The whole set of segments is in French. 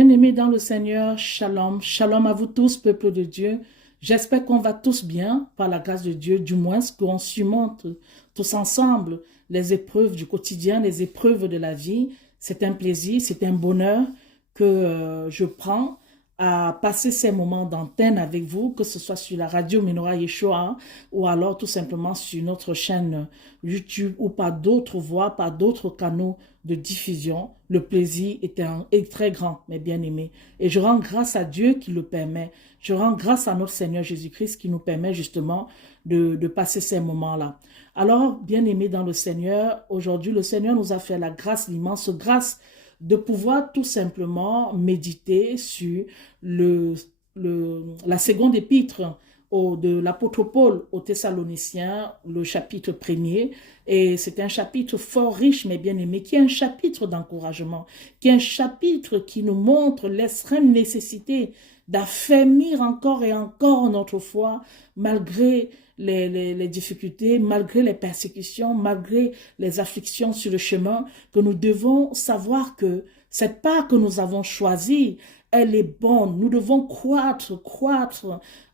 Bien-aimés dans le Seigneur, shalom, shalom à vous tous, peuple de Dieu. J'espère qu'on va tous bien, par la grâce de Dieu, du moins qu'on surmonte tous ensemble les épreuves du quotidien, les épreuves de la vie. C'est un plaisir, c'est un bonheur que je prends à passer ces moments d'antenne avec vous, que ce soit sur la radio Menorah Yeshua ou alors tout simplement sur notre chaîne YouTube ou par d'autres voies, par d'autres canaux de diffusion. Le plaisir est très grand, mes bien-aimés. Et je rends grâce à Dieu qui le permet. Je rends grâce à notre Seigneur Jésus-Christ qui nous permet justement de passer ces moments-là. Alors, bien-aimés dans le Seigneur, aujourd'hui, le Seigneur nous a fait la grâce, l'immense grâce de pouvoir tout simplement méditer sur la seconde épître de l'apôtre Paul aux Thessaloniciens, le chapitre premier. Et c'est un chapitre fort riche, mais bien aimé, qui est un chapitre d'encouragement, qui est un chapitre qui nous montre l'extrême nécessité d'affermir encore et encore notre foi, malgré les difficultés, malgré les persécutions, malgré les afflictions sur le chemin, que nous devons savoir que cette part que nous avons choisie, elle est bonne. Nous devons croître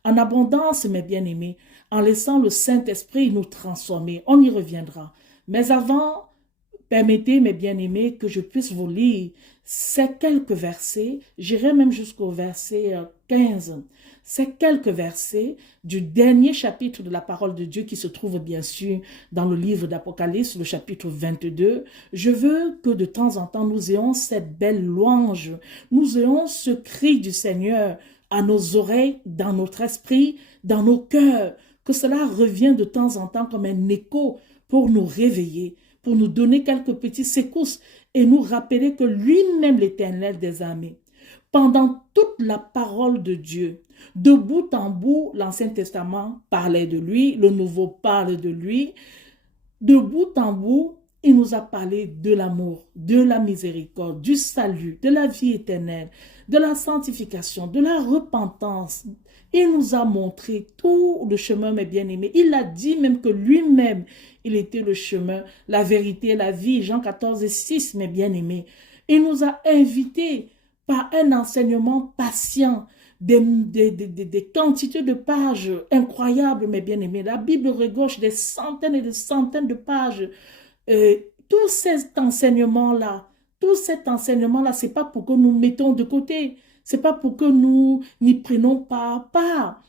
en abondance, mes bien-aimés, en laissant le Saint-Esprit nous transformer. On y reviendra. Mais avant, permettez, mes bien-aimés, que je puisse vous lire ces quelques versets. J'irai même jusqu'au verset 15. Ces quelques versets du dernier chapitre de la parole de Dieu qui se trouve bien sûr dans le livre d'Apocalypse, le chapitre 22. Je veux que de temps en temps nous ayons cette belle louange, nous ayons ce cri du Seigneur à nos oreilles, dans notre esprit, dans nos cœurs, que cela revienne de temps en temps comme un écho pour nous réveiller, pour nous donner quelques petites secousses et nous rappeler que lui-même l'Éternel des armées, pendant toute la parole de Dieu, de bout en bout, l'Ancien Testament parlait de lui, le Nouveau parle de lui, de bout en bout, il nous a parlé de l'amour, de la miséricorde, du salut, de la vie éternelle, de la sanctification, de la repentance. Il nous a montré tout le chemin, mes bien-aimés. Il a dit même que lui-même, il était le chemin, la vérité, la vie. Jean 14:6, mes bien-aimés. Il nous a invités par un enseignement patient, des quantités de pages incroyables, mes bien-aimés. La Bible regorge des centaines et des centaines de pages. Tout cet enseignement-là, c'est pas pour que nous mettons de côté. C'est pas pour que nous n'y prenions pas part.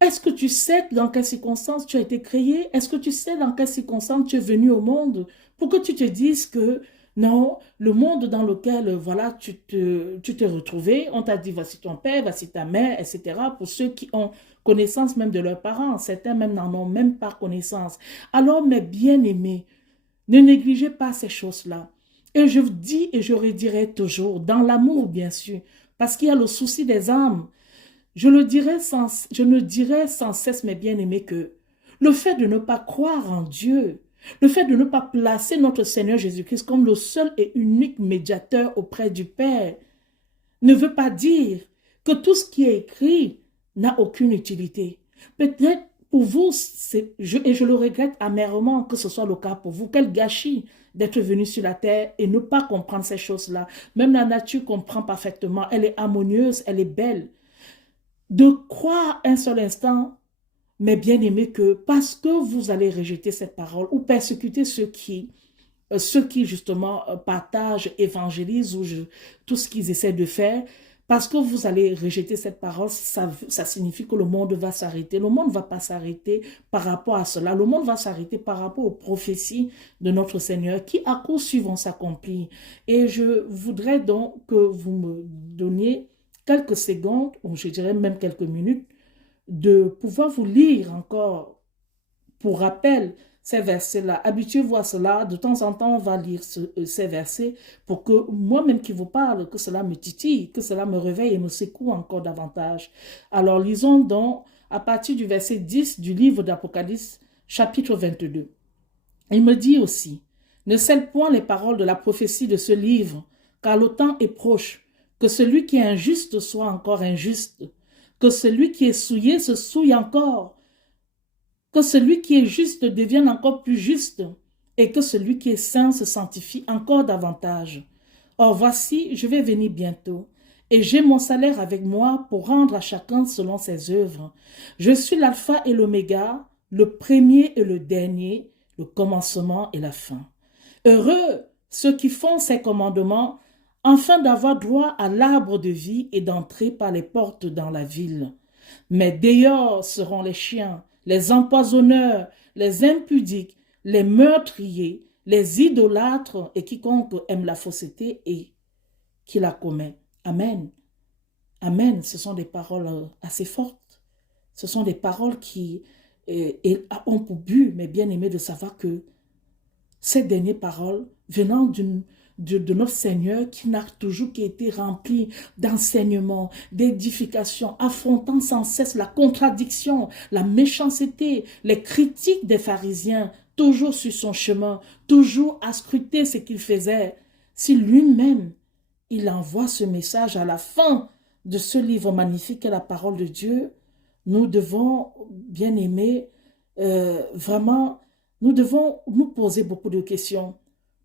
Est-ce que tu sais dans quelles circonstances tu as été créé? Est-ce que tu sais dans quelles circonstances tu es venu au monde? Pour que tu te dises que non, le monde dans lequel voilà, tu t'es retrouvé, on t'a dit voici ton père, voici ta mère, etc. Pour ceux qui ont connaissance même de leurs parents, certains même n'en ont même pas connaissance. Alors, mes bien-aimés, ne négligez pas ces choses-là. Et je vous dis et je redirai toujours, dans l'amour bien sûr, parce qu'il y a le souci des âmes. Je ne dirai sans cesse, mes bien-aimés, que le fait de ne pas croire en Dieu, le fait de ne pas placer notre Seigneur Jésus-Christ comme le seul et unique médiateur auprès du Père, ne veut pas dire que tout ce qui est écrit n'a aucune utilité. Peut-être pour vous, et je le regrette amèrement que ce soit le cas pour vous, quel gâchis d'être venu sur la terre et ne pas comprendre ces choses-là. Même la nature comprend parfaitement, elle est harmonieuse, elle est belle. De croire un seul instant, mais bien aimé, que parce que vous allez rejeter cette parole ou persécuter ceux qui justement partagent, évangélisent tout ce qu'ils essaient de faire, parce que vous allez rejeter cette parole, ça signifie que le monde va s'arrêter. Le monde ne va pas s'arrêter par rapport à cela. Le monde va s'arrêter par rapport aux prophéties de notre Seigneur qui à coup suivant vont s'accomplir. Et je voudrais donc que vous me donniez quelques secondes, ou je dirais même quelques minutes, de pouvoir vous lire encore pour rappel ces versets-là. Habituez-vous à cela. De temps en temps, on va lire ces versets pour que moi-même qui vous parle, que cela me titille, que cela me réveille et me secoue encore davantage. Alors, lisons donc à partir du verset 10 du livre d'Apocalypse, chapitre 22. Il me dit aussi, ne scelle point les paroles de la prophétie de ce livre, car le temps est proche, que celui qui est injuste soit encore injuste, que celui qui est souillé se souille encore, que celui qui est juste devienne encore plus juste, et que celui qui est saint se sanctifie encore davantage. Or voici, je vais venir bientôt, et j'ai mon salaire avec moi pour rendre à chacun selon ses œuvres. Je suis l'alpha et l'oméga, le premier et le dernier, le commencement et la fin. Heureux ceux qui font ces commandements, afin d'avoir droit à l'arbre de vie et d'entrer par les portes dans la ville. Mais d'ailleurs seront les chiens, les empoisonneurs, les impudiques, les meurtriers, les idolâtres et quiconque aime la fausseté et qui la commet. Amen. Amen. Ce sont des paroles assez fortes. Ce sont des paroles qui ont pour but, mes bien-aimés, de savoir que ces dernières paroles venant de notre Seigneur qui n'a toujours qu'été rempli d'enseignements, d'édifications, affrontant sans cesse la contradiction, la méchanceté, les critiques des pharisiens, toujours sur son chemin, toujours à scruter ce qu'il faisait. Si lui-même, il envoie ce message à la fin de ce livre magnifique qu'est la parole de Dieu, nous devons, bien aimer, vraiment, nous devons nous poser beaucoup de questions.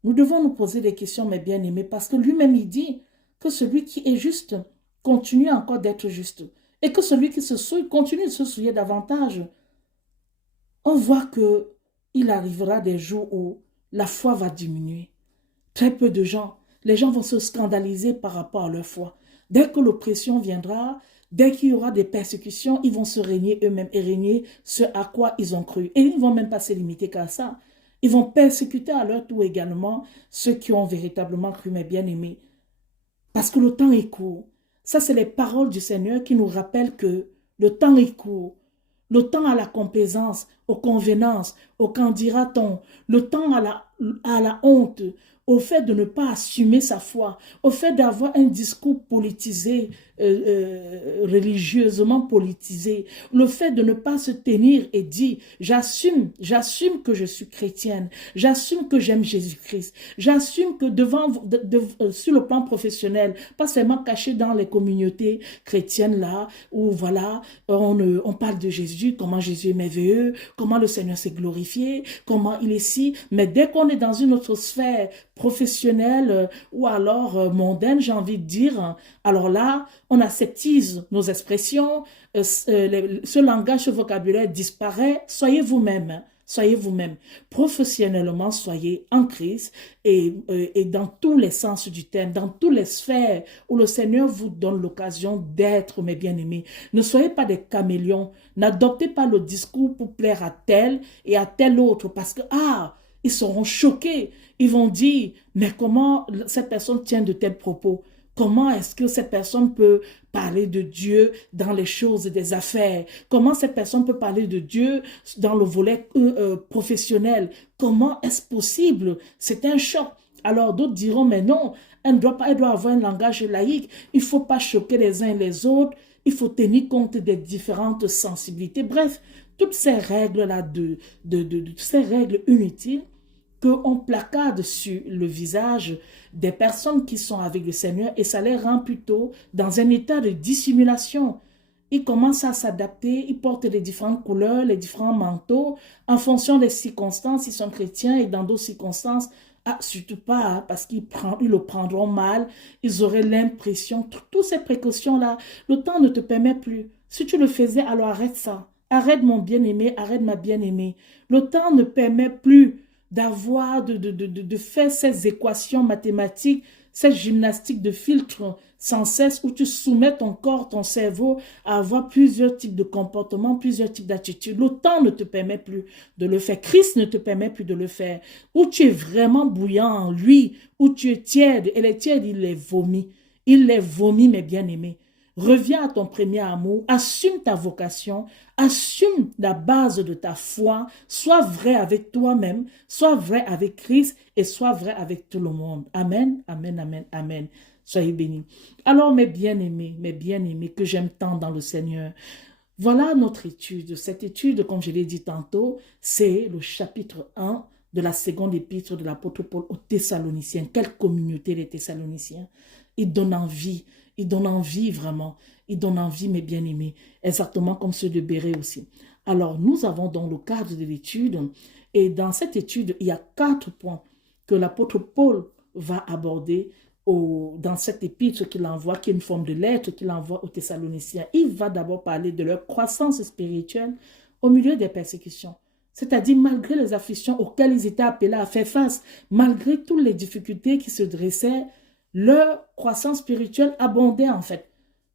Nous devons nous poser des questions, mes bien-aimés, parce que lui-même, il dit que celui qui est juste continue encore d'être juste. Et que celui qui se souille continue de se souiller davantage. On voit que il arrivera des jours où la foi va diminuer. Très peu de gens, les gens vont se scandaliser par rapport à leur foi. Dès que l'oppression viendra, dès qu'il y aura des persécutions, ils vont se régner eux-mêmes et régner ce à quoi ils ont cru. Et ils ne vont même pas se limiter qu'à ça. Ils vont persécuter à leur tour également ceux qui ont véritablement cru, mes bien-aimés. Parce que le temps est court. Ça, c'est les paroles du Seigneur qui nous rappellent que le temps est court. Le temps à la complaisance, aux convenances, au qu'en dira-t-on, le temps à la honte, au fait de ne pas assumer sa foi, au fait d'avoir un discours politisé, religieusement politisé, le fait de ne pas se tenir et dire j'assume que je suis chrétienne, j'assume que j'aime Jésus-Christ, j'assume que sur le plan professionnel, pas seulement caché dans les communautés chrétiennes là, où voilà, on parle de Jésus, comment Jésus est merveilleux, comment le Seigneur s'est glorifié, comment il est si, mais dès qu'on est dans une autre sphère professionnelle ou alors mondaine, j'ai envie de dire, alors là, on aseptise nos expressions, ce langage, ce vocabulaire disparaît, soyez vous-même. Soyez vous-même. Professionnellement, soyez en Christ et dans tous les sens du terme, dans toutes les sphères où le Seigneur vous donne l'occasion d'être, mes bien-aimés. Ne soyez pas des caméléons. N'adoptez pas le discours pour plaire à tel et à tel autre parce que, ils seront choqués. Ils vont dire, mais comment cette personne tient de tels propos? Comment est-ce que cette personne peut parler de Dieu dans les choses des affaires? Comment cette personne peut parler de Dieu dans le volet professionnel? Comment est-ce possible? C'est un choc. Alors d'autres diront, mais non, elle doit avoir un langage laïque. Il ne faut pas choquer les uns et les autres. Il faut tenir compte des différentes sensibilités. Bref, toutes ces règles-là, ces règles inutiles, qu'on placade sur le visage des personnes qui sont avec le Seigneur et ça les rend plutôt dans un état de dissimulation. Ils commencent à s'adapter, ils portent les différentes couleurs, les différents manteaux en fonction des circonstances. Ils sont chrétiens et dans d'autres circonstances, surtout pas, hein, parce qu'ils le prendront mal, ils auraient l'impression, toutes ces précautions-là, le temps ne te permet plus. Si tu le faisais, alors arrête ça. Arrête mon bien-aimé, arrête ma bien-aimée. Le temps ne permet plus de faire ces équations mathématiques, cette gymnastique de filtres sans cesse où tu soumets ton corps, ton cerveau à avoir plusieurs types de comportements, plusieurs types d'attitudes. Le temps ne te permet plus de le faire. Christ ne te permet plus de le faire. Où tu es vraiment bouillant en lui, où tu es tiède, et les tièdes, il les vomit. Il les vomit, mes bien-aimés. Reviens à ton premier amour, assume ta vocation, assume la base de ta foi, sois vrai avec toi-même, sois vrai avec Christ et sois vrai avec tout le monde. Amen, amen, amen, amen. Soyez bénis. Alors mes bien-aimés que j'aime tant dans le Seigneur, voilà notre étude. Cette étude, comme je l'ai dit tantôt, c'est le chapitre 1 de la seconde épître de l'apôtre Paul aux Thessaloniciens. Quelle communauté les Thessaloniciens! Ils donnent envie vraiment. Ils donnent envie, mes bien-aimés, exactement comme ceux de Béret aussi. Alors, nous avons dans le cadre de l'étude, et dans cette étude, il y a 4 points que l'apôtre Paul va aborder dans cette épître qu'il envoie, qui est une forme de lettre qu'il envoie aux Thessaloniciens, il va d'abord parler de leur croissance spirituelle au milieu des persécutions. C'est-à-dire malgré les afflictions auxquelles ils étaient appelés à faire face, malgré toutes les difficultés qui se dressaient, leur croissance spirituelle abondait en fait,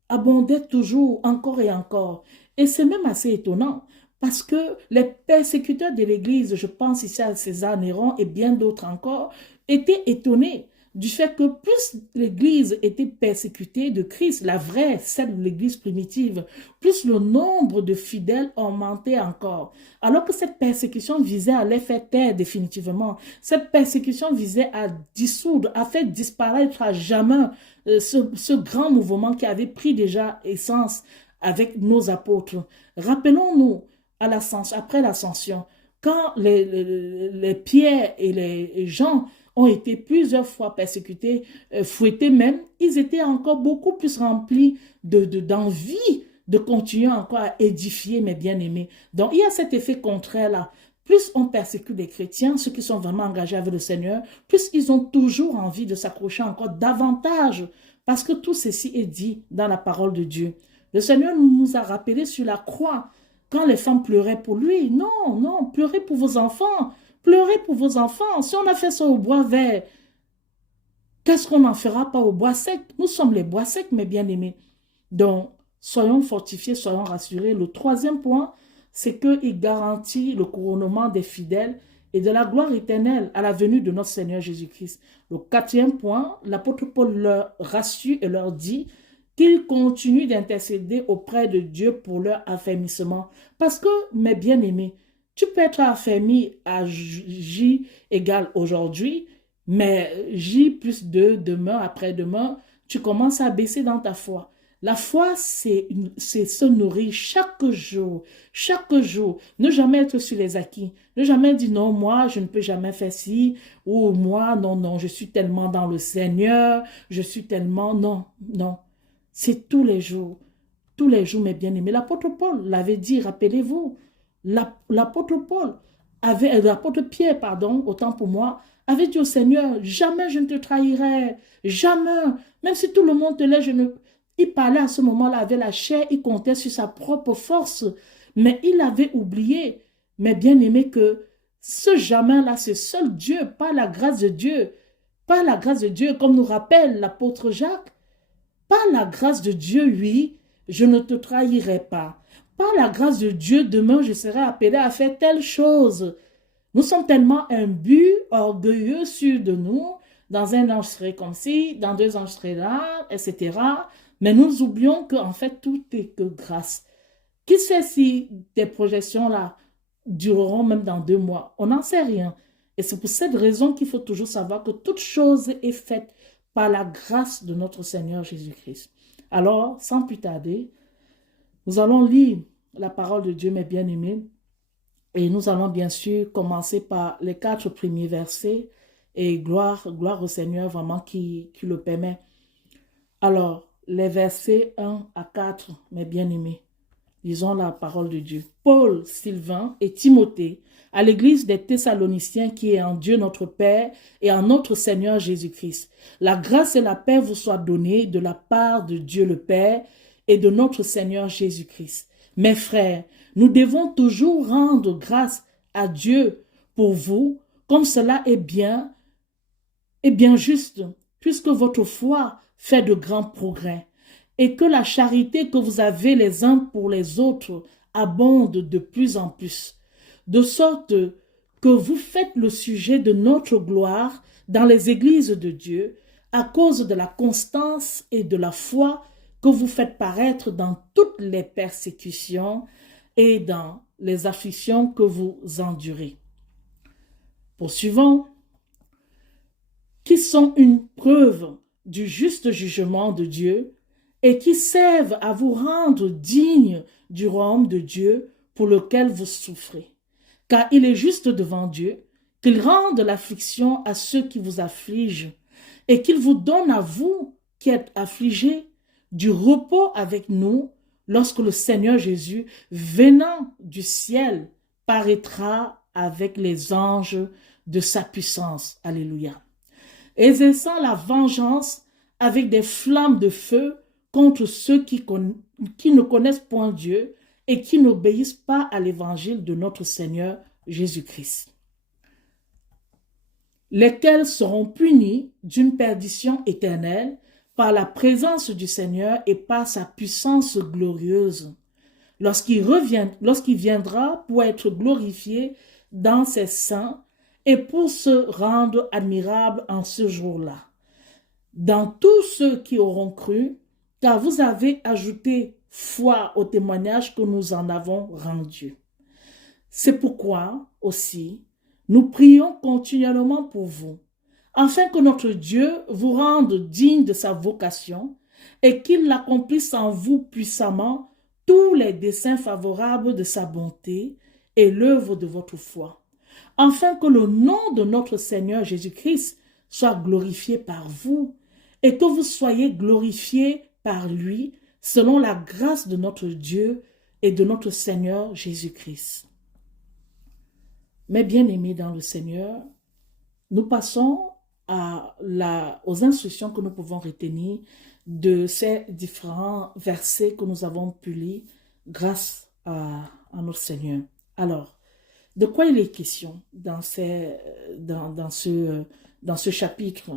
abondait toujours, encore et encore. Et c'est même assez étonnant parce que les persécuteurs de l'Église, je pense ici à César Néron et bien d'autres encore, étaient étonnés du fait que plus l'Église était persécutée de Christ, la vraie, celle de l'Église primitive, plus le nombre de fidèles augmentait encore. Alors que cette persécution visait à les faire taire définitivement. Cette persécution visait à dissoudre, à faire disparaître à jamais ce grand mouvement qui avait pris déjà essence avec nos apôtres. Rappelons-nous, après l'ascension, quand les Pierre et les Jean ont été plusieurs fois persécutés, fouettés même, ils étaient encore beaucoup plus remplis d'envie de continuer encore à édifier mes bien-aimés. Donc, il y a cet effet contraire-là. Plus on persécute les chrétiens, ceux qui sont vraiment engagés avec le Seigneur, plus ils ont toujours envie de s'accrocher encore davantage, parce que tout ceci est dit dans la parole de Dieu. Le Seigneur nous a rappelé sur la croix, quand les femmes pleuraient pour lui. Non, non, pleurez pour vos enfants. Pleurez pour vos enfants. Si on a fait ça au bois vert, qu'est-ce qu'on n'en fera pas au bois sec? Nous sommes les bois secs, mes bien-aimés. Donc, soyons fortifiés, soyons rassurés. Le troisième point, c'est qu'il garantit le couronnement des fidèles et de la gloire éternelle à la venue de notre Seigneur Jésus-Christ. Le quatrième point, l'apôtre Paul leur rassure et leur dit qu'ils continuent d'intercéder auprès de Dieu pour leur affermissement. Parce que, mes bien-aimés, tu peux être affermi à J égale aujourd'hui, mais J plus 2, demain, après-demain, tu commences à baisser dans ta foi. La foi, c'est se nourrir chaque jour, chaque jour. Ne jamais être sur les acquis. Ne jamais dire non, moi, je ne peux jamais faire ci, ou moi, non, non, je suis tellement dans le Seigneur, je suis tellement, non, non. C'est tous les jours, mes bien-aimés. L'apôtre Paul l'avait dit, rappelez-vous, l'apôtre Pierre, pardon, autant pour moi, avait dit au Seigneur, jamais je ne te trahirai, jamais, même si tout le monde te laisse, Il parlait à ce moment-là avec la chair, il comptait sur sa propre force, mais il avait oublié, mais bien aimé, que ce jamais-là, c'est seul Dieu, pas la grâce de Dieu, pas la grâce de Dieu, comme nous rappelle l'apôtre Jacques, pas la grâce de Dieu, oui, je ne te trahirai pas. Par la grâce de Dieu, demain, je serai appelé à faire telle chose. Nous sommes tellement imbus, orgueilleux, sûrs de nous. Dans un an, je serai comme ci, dans 2 ans, je serai là, etc. Mais nous oublions qu'en fait, tout est que grâce. Qui sait si tes projections-là dureront même dans 2 mois? On n'en sait rien. Et c'est pour cette raison qu'il faut toujours savoir que toute chose est faite par la grâce de notre Seigneur Jésus-Christ. Alors, sans plus tarder, nous allons lire la parole de Dieu, mes bien-aimés, et nous allons bien sûr commencer par les 4 premiers versets, et gloire au Seigneur vraiment qui le permet. Alors, les versets 1 à 4, mes bien-aimés, lisons la parole de Dieu. Paul, Sylvain et Timothée, à l'église des Thessaloniciens qui est en Dieu notre Père et en notre Seigneur Jésus-Christ. La grâce et la paix vous soient données de la part de Dieu le Père et de notre Seigneur Jésus-Christ. Mes frères, nous devons toujours rendre grâce à Dieu pour vous, comme cela est bien juste, puisque votre foi fait de grands progrès, et que la charité que vous avez les uns pour les autres abonde de plus en plus, de sorte que vous faites le sujet de notre gloire dans les églises de Dieu, à cause de la constance et de la foi que vous faites paraître dans toutes les persécutions et dans les afflictions que vous endurez. Poursuivons, qui sont une preuve du juste jugement de Dieu et qui servent à vous rendre dignes du royaume de Dieu pour lequel vous souffrez. Car il est juste devant Dieu qu'il rende l'affliction à ceux qui vous affligent et qu'il vous donne à vous qui êtes affligés du repos avec nous lorsque le Seigneur Jésus, venant du ciel, paraîtra avec les anges de sa puissance. Alléluia. exerçant la vengeance avec des flammes de feu contre ceux qui ne connaissent point Dieu et qui n'obéissent pas à l'évangile de notre Seigneur Jésus-Christ, lesquels seront punis d'une perdition éternelle par la présence du Seigneur et par sa puissance glorieuse, lorsqu'il viendra pour être glorifié dans ses saints et pour se rendre admirable en ce jour-là. Dans tous ceux qui auront cru, car vous avez ajouté foi au témoignage que nous en avons rendu. C'est pourquoi aussi, nous prions continuellement pour vous, afin que notre Dieu vous rende digne de sa vocation et qu'il accomplisse en vous puissamment tous les desseins favorables de sa bonté et l'œuvre de votre foi, afin que le nom de notre Seigneur Jésus-Christ soit glorifié par vous et que vous soyez glorifiés par lui selon la grâce de notre Dieu et de notre Seigneur Jésus-Christ. Mes bien-aimés dans le Seigneur, nous passons aux instructions que nous pouvons retenir de ces différents versets que nous avons pu lire grâce à notre Seigneur. Alors, de quoi il est question dans ce chapitre?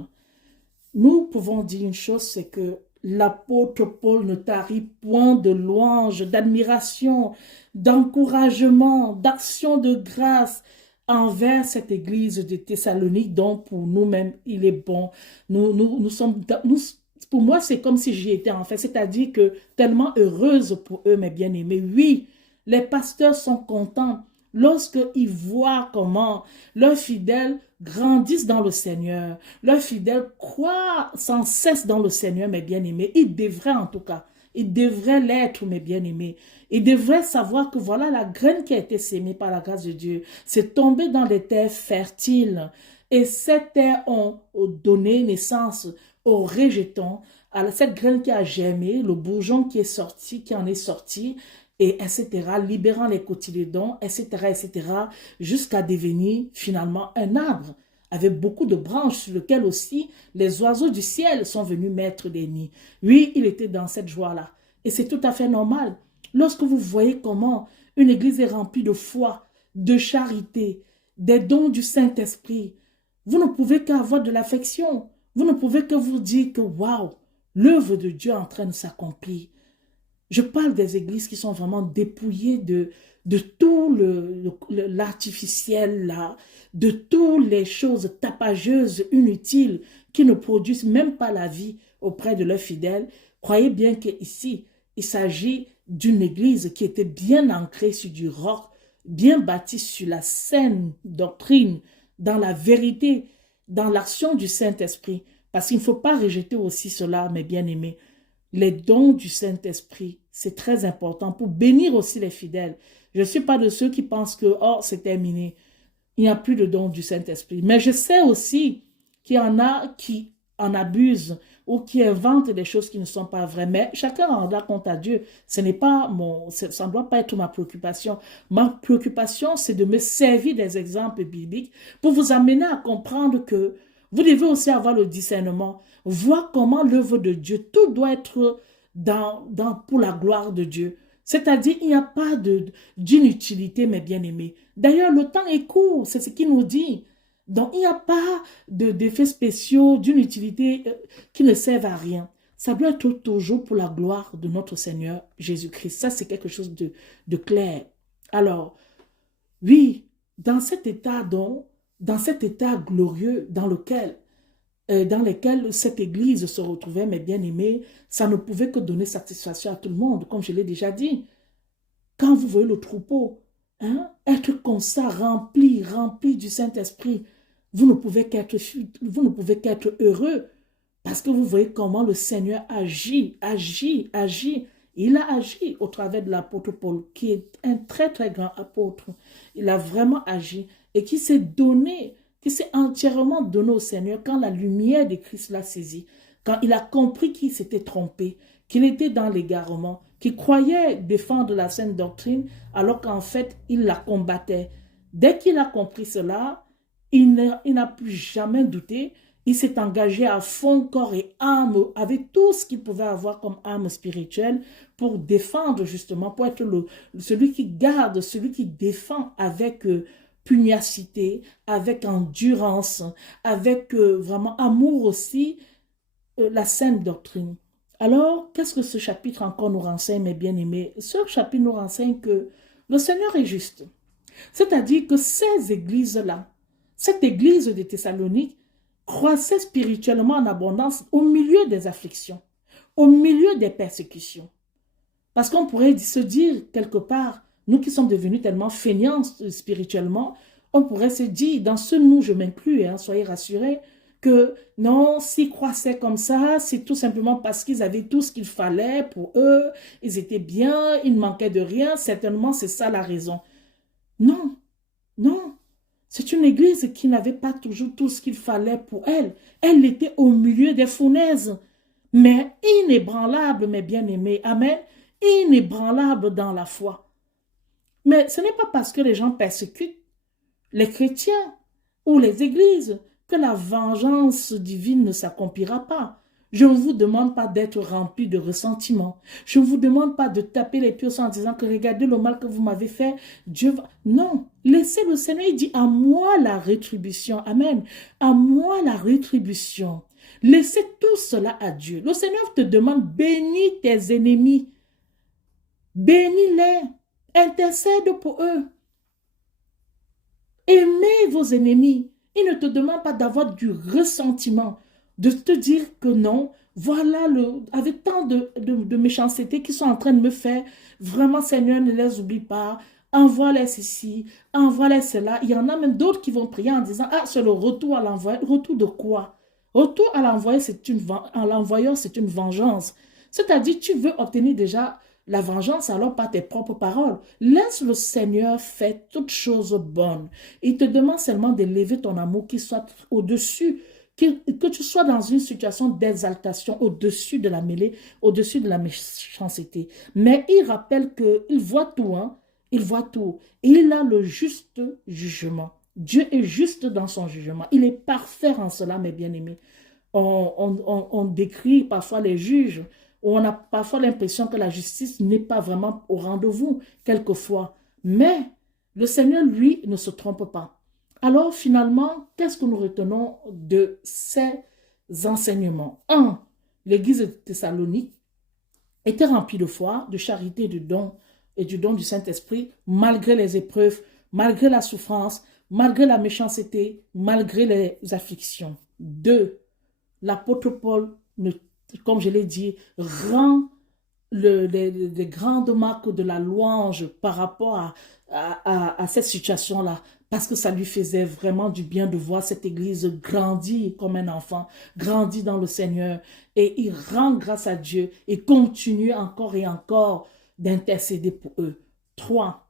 Nous pouvons dire une chose, c'est que l'apôtre Paul ne tarit point de louanges, d'admiration, d'encouragement, d'action de grâce envers cette église de Thessalonique, dont pour nous-mêmes, il est bon. Pour moi, c'est comme si j'y étais en fait, c'est-à-dire que tellement heureuse pour eux, mes bien-aimés. Oui, les pasteurs sont contents lorsqu'ils voient comment leurs fidèles grandissent dans le Seigneur, leurs fidèles croient sans cesse dans le Seigneur, mes bien-aimés. Ils devraient en tout cas, ils devraient l'être, mes bien-aimés. Ils devraient savoir que voilà la graine qui a été sémée par la grâce de Dieu. C'est tombé dans des terres fertiles. Et ces terres ont donné naissance au rejeton, à cette graine qui a germé, le bourgeon qui est sorti, qui en est sorti, et etc., libérant les cotylédons, etc., etc., jusqu'à devenir finalement un arbre avec beaucoup de branches sur lesquelles aussi les oiseaux du ciel sont venus mettre des nids. Oui, il était dans cette joie-là. Et c'est tout à fait normal. Lorsque vous voyez comment une église est remplie de foi, de charité, des dons du Saint-Esprit, vous ne pouvez qu'avoir de l'affection. Vous ne pouvez que vous dire que waouh, l'œuvre de Dieu est en train de s'accomplir. Je parle des églises qui sont vraiment dépouillées de tout l'artificiel là, de toutes les choses tapageuses, inutiles, qui ne produisent même pas la vie auprès de leurs fidèles. Croyez bien qu'ici, il s'agit d'une église qui était bien ancrée sur du roc, bien bâtie sur la saine doctrine, dans la vérité, dans l'action du Saint-Esprit. Parce qu'il ne faut pas rejeter aussi cela, mes bien-aimés. Les dons du Saint-Esprit, c'est très important pour bénir aussi les fidèles. Je ne suis pas de ceux qui pensent que, oh, c'est terminé. Il n'y a plus de dons du Saint-Esprit. Mais je sais aussi qu'il y en a qui en abusent ou qui inventent des choses qui ne sont pas vraies. Mais chacun rendra compte à Dieu. Ça ne doit pas être ma préoccupation. Ma préoccupation, c'est de me servir des exemples bibliques pour vous amener à comprendre que vous devez aussi avoir le discernement, voir comment l'œuvre de Dieu, tout doit être pour la gloire de Dieu. C'est-à-dire, il n'y a pas d'inutilité, mes bien-aimés. D'ailleurs, le temps est court, c'est ce qu'il nous dit. Donc, il n'y a pas d'effets spéciaux, d'inutilité qui ne servent à rien. Ça doit être toujours pour la gloire de notre Seigneur Jésus-Christ. Ça, c'est quelque chose de clair. Alors, oui, dans cet état glorieux dans lequel cette église se retrouvait, mes bien-aimés, ça ne pouvait que donner satisfaction à tout le monde, comme je l'ai déjà dit. Quand vous voyez le troupeau, être comme ça, rempli du Saint-Esprit, vous ne pouvez qu'être heureux, parce que vous voyez comment le Seigneur agit. Il a agi au travers de l'apôtre Paul, qui est un très très grand apôtre. Il a vraiment agi et qui s'est entièrement donné au Seigneur quand la lumière de Christ l'a saisi, quand il a compris qu'il s'était trompé, qu'il était dans l'égarement, qu'il croyait défendre la saine doctrine, alors qu'en fait, il la combattait. Dès qu'il a compris cela, il n'a plus jamais douté Il s'est engagé à fond, corps et âme, avec tout ce qu'il pouvait avoir comme âme spirituelle pour défendre justement, pour être celui qui garde, celui qui défend avec pugnacité, avec endurance, avec vraiment amour aussi, la sainte doctrine. Alors, qu'est-ce que ce chapitre encore nous renseigne, mes bien-aimés? Ce chapitre nous renseigne que le Seigneur est juste. C'est-à-dire que ces églises-là, cette église de Thessalonique, croissait spirituellement en abondance au milieu des afflictions, au milieu des persécutions. Parce qu'on pourrait se dire quelque part, nous qui sommes devenus tellement feignants spirituellement, on pourrait se dire, dans ce nous, je m'inclus, hein, soyez rassurés, que non, s'ils croissaient comme ça, c'est tout simplement parce qu'ils avaient tout ce qu'il fallait pour eux, ils étaient bien, ils ne manquaient de rien, certainement c'est ça la raison. Non, non, c'est une église qui n'avait pas toujours tout ce qu'il fallait pour elle. Elle était au milieu des fournaises, mais inébranlable, mes bien-aimés, amen, inébranlable dans la foi. Mais ce n'est pas parce que les gens persécutent les chrétiens ou les églises que la vengeance divine ne s'accomplira pas. Je ne vous demande pas d'être rempli de ressentiment. Je ne vous demande pas de taper les pieds en disant que regardez le mal que vous m'avez fait. Dieu va... Non, laissez le Seigneur, il dit à moi la rétribution. Amen. À moi la rétribution. Laissez tout cela à Dieu. Le Seigneur te demande bénis tes ennemis. Bénis-les. Intercède pour eux. Aimez vos ennemis. Il ne te demande pas d'avoir du ressentiment, de te dire que non, voilà, avec tant de méchanceté qui sont en train de me faire, vraiment Seigneur, ne les oublie pas, envoie-les ceci, envoie-les cela. Il y en a même d'autres qui vont prier en disant, ah, c'est le retour à l'envoyeur. Retour de quoi? Retour à l'envoyeur, c'est une vengeance. C'est-à-dire, tu veux obtenir déjà la vengeance alors par tes propres paroles. Laisse le Seigneur faire toutes choses bonnes. Il te demande seulement d'élever ton amour qui soit au-dessus, que tu sois dans une situation d'exaltation au-dessus de la mêlée, au-dessus de la méchanceté. Mais il rappelle qu'il voit tout, hein? Il voit tout. Et il a le juste jugement. Dieu est juste dans son jugement. Il est parfait en cela, mes bien-aimés. On décrit parfois les juges, on a parfois l'impression que la justice n'est pas vraiment au rendez-vous, quelquefois. Mais le Seigneur, lui, ne se trompe pas. Alors, finalement, qu'est-ce que nous retenons de ces enseignements? 1. L'église de Thessalonique était remplie de foi, de charité, de don et du don du Saint-Esprit, malgré les épreuves, malgré la souffrance, malgré la méchanceté, malgré les afflictions. 2. L'apôtre Paul, comme je l'ai dit, rend les grandes marques de la louange par rapport à cette situation-là, parce que ça lui faisait vraiment du bien de voir cette église grandir comme un enfant, grandir dans le Seigneur, et il rend grâce à Dieu et continue encore et encore d'intercéder pour eux. 3.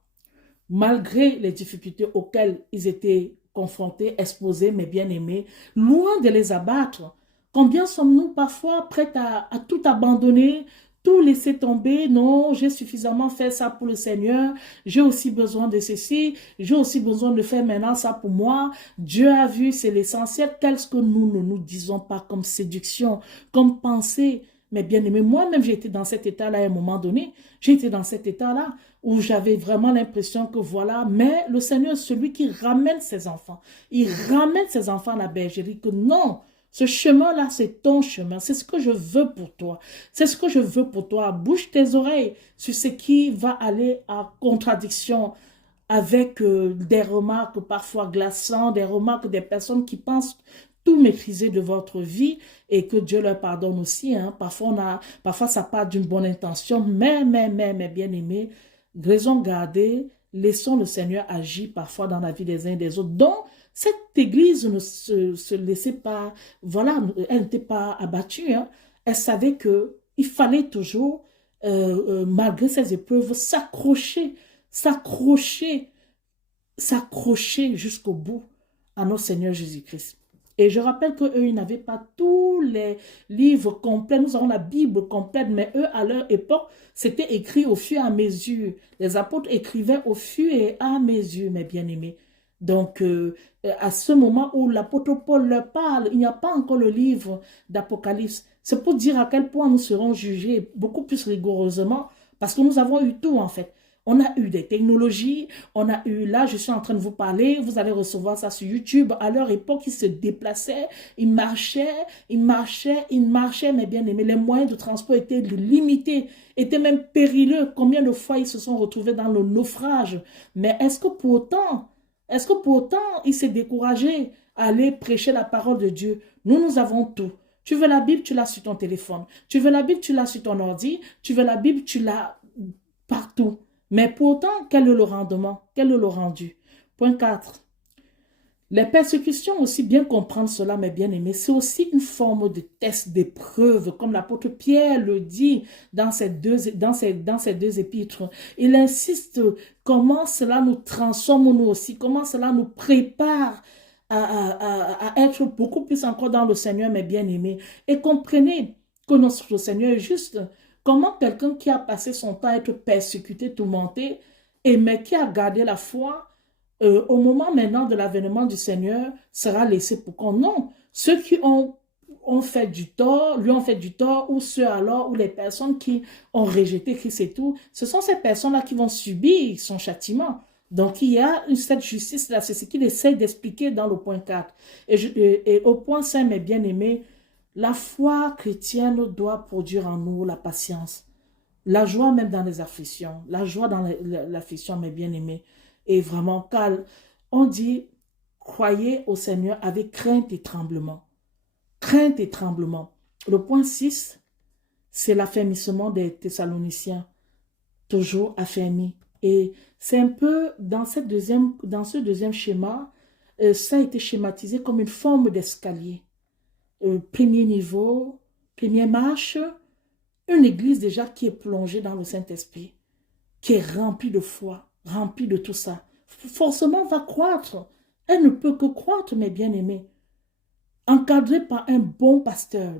Malgré les difficultés auxquelles ils étaient confrontés, exposés, mais bien-aimés, loin de les abattre, combien sommes-nous parfois prêts à tout abandonner, tout laisser tomber? Non, j'ai suffisamment fait ça pour le Seigneur, j'ai aussi besoin de ceci, j'ai aussi besoin de faire maintenant ça pour moi. Dieu a vu, c'est l'essentiel. Qu'est-ce que nous ne nous disons pas comme séduction, comme pensée? Mais bien aimé, moi-même j'ai été dans cet état-là à un moment donné, j'ai été dans cet état-là où j'avais vraiment l'impression que voilà, mais le Seigneur, celui qui ramène ses enfants, il ramène ses enfants à la bergerie, que non, ce chemin-là, c'est ton chemin. C'est ce que je veux pour toi. C'est ce que je veux pour toi. Bouge tes oreilles sur ce qui va aller en contradiction avec des remarques parfois glaçantes, des remarques des personnes qui pensent tout maîtriser de votre vie et que Dieu leur pardonne aussi. Hein. Parfois, ça part d'une bonne intention, mais bien aimé, raison gardée, laissons le Seigneur agir parfois dans la vie des uns et des autres. Donc, cette église ne se laissait pas, voilà, elle n'était pas abattue. Hein. Elle savait qu'il fallait toujours, malgré ces épreuves, s'accrocher jusqu'au bout à notre Seigneur Jésus-Christ. Et je rappelle qu'eux, ils n'avaient pas tous les livres complets. Nous avons la Bible complète, mais eux, à leur époque, c'était écrit au fur et à mesure. Les apôtres écrivaient au fur et à mesure, mes bien-aimés. Donc, à ce moment où l'apôtre Paul leur parle, il n'y a pas encore le livre d'Apocalypse. C'est pour dire à quel point nous serons jugés beaucoup plus rigoureusement parce que nous avons eu tout en fait. On a eu des technologies, on a eu, là je suis en train de vous parler, vous allez recevoir ça sur YouTube. À leur époque, ils se déplaçaient, ils marchaient, mais bien aimés. Les moyens de transport étaient limités, étaient même périlleux. Combien de fois ils se sont retrouvés dans le naufrage. Mais est-ce que pour autant, il s'est découragé à aller prêcher la parole de Dieu? Nous avons tout. Tu veux la Bible, tu l'as sur ton téléphone. Tu veux la Bible, tu l'as sur ton ordi. Tu veux la Bible, tu l'as partout. Mais pour autant, quel est le rendement? Quel est le rendu? Point 4. Les persécutions, aussi bien comprendre cela, mes bien-aimés, c'est aussi une forme de test, d'épreuve, comme l'apôtre Pierre le dit dans ces deux épîtres. Il insiste comment cela nous transforme nous aussi, comment cela nous prépare à être beaucoup plus encore dans le Seigneur, mes bien-aimés. Et comprenez que notre Seigneur est juste. Comment quelqu'un qui a passé son temps à être persécuté, tourmenté, et mais qui a gardé la foi, au moment maintenant de l'avènement du Seigneur, sera laissé pour qu'on non. Ceux qui ont fait du tort, lui ont fait du tort, ou ceux alors, ou les personnes qui ont rejeté Christ et tout, ce sont ces personnes-là qui vont subir son châtiment. Donc, il y a cette justice-là, c'est ce qu'il essaie d'expliquer dans le point 4. Et au point 5, mes bien-aimés, la foi chrétienne doit produire en nous la patience. La joie même dans les afflictions, la joie dans l'affliction, mes bien-aimés, est vraiment calme. On dit, croyez au Seigneur avec crainte et tremblement. Crainte et tremblement. Le point 6, c'est l'affermissement des Thessaloniciens, toujours affermis. Et c'est un peu dans ce deuxième schéma, ça a été schématisé comme une forme d'escalier. Premier niveau, première marche, une église déjà qui est plongée dans le Saint-Esprit, qui est remplie de foi, remplie de tout ça, forcément va croître. Elle ne peut que croître, mes bien-aimés. Encadrée par un bon pasteur,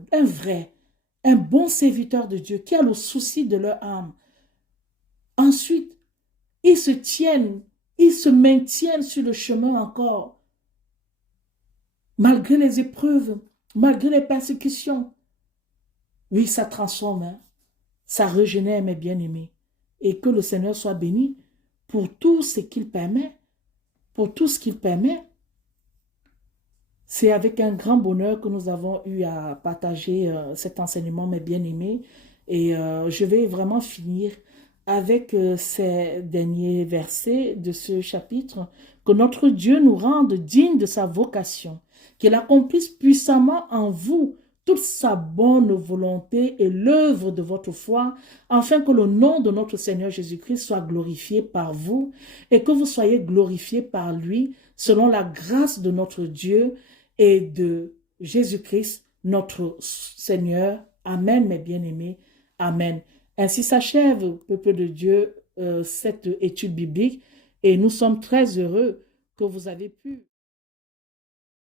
un bon serviteur de Dieu qui a le souci de leur âme. Ensuite, ils se tiennent, ils se maintiennent sur le chemin encore, malgré les épreuves, malgré les persécutions. Oui, ça transforme, hein? Ça régénère, mes bien-aimés. Et que le Seigneur soit béni pour tout ce qu'il permet. Pour tout ce qu'il permet. C'est avec un grand bonheur que nous avons eu à partager cet enseignement, mes bien-aimés. Et je vais vraiment finir avec ces derniers versets de ce chapitre. Que notre Dieu nous rende dignes de sa vocation, qu'il accomplisse puissamment en vous toute sa bonne volonté et l'œuvre de votre foi, afin que le nom de notre Seigneur Jésus-Christ soit glorifié par vous et que vous soyez glorifiés par lui, selon la grâce de notre Dieu et de Jésus-Christ, notre Seigneur. Amen, mes bien-aimés. Amen. Ainsi s'achève, peuple de Dieu, cette étude biblique et nous sommes très heureux que vous avez pu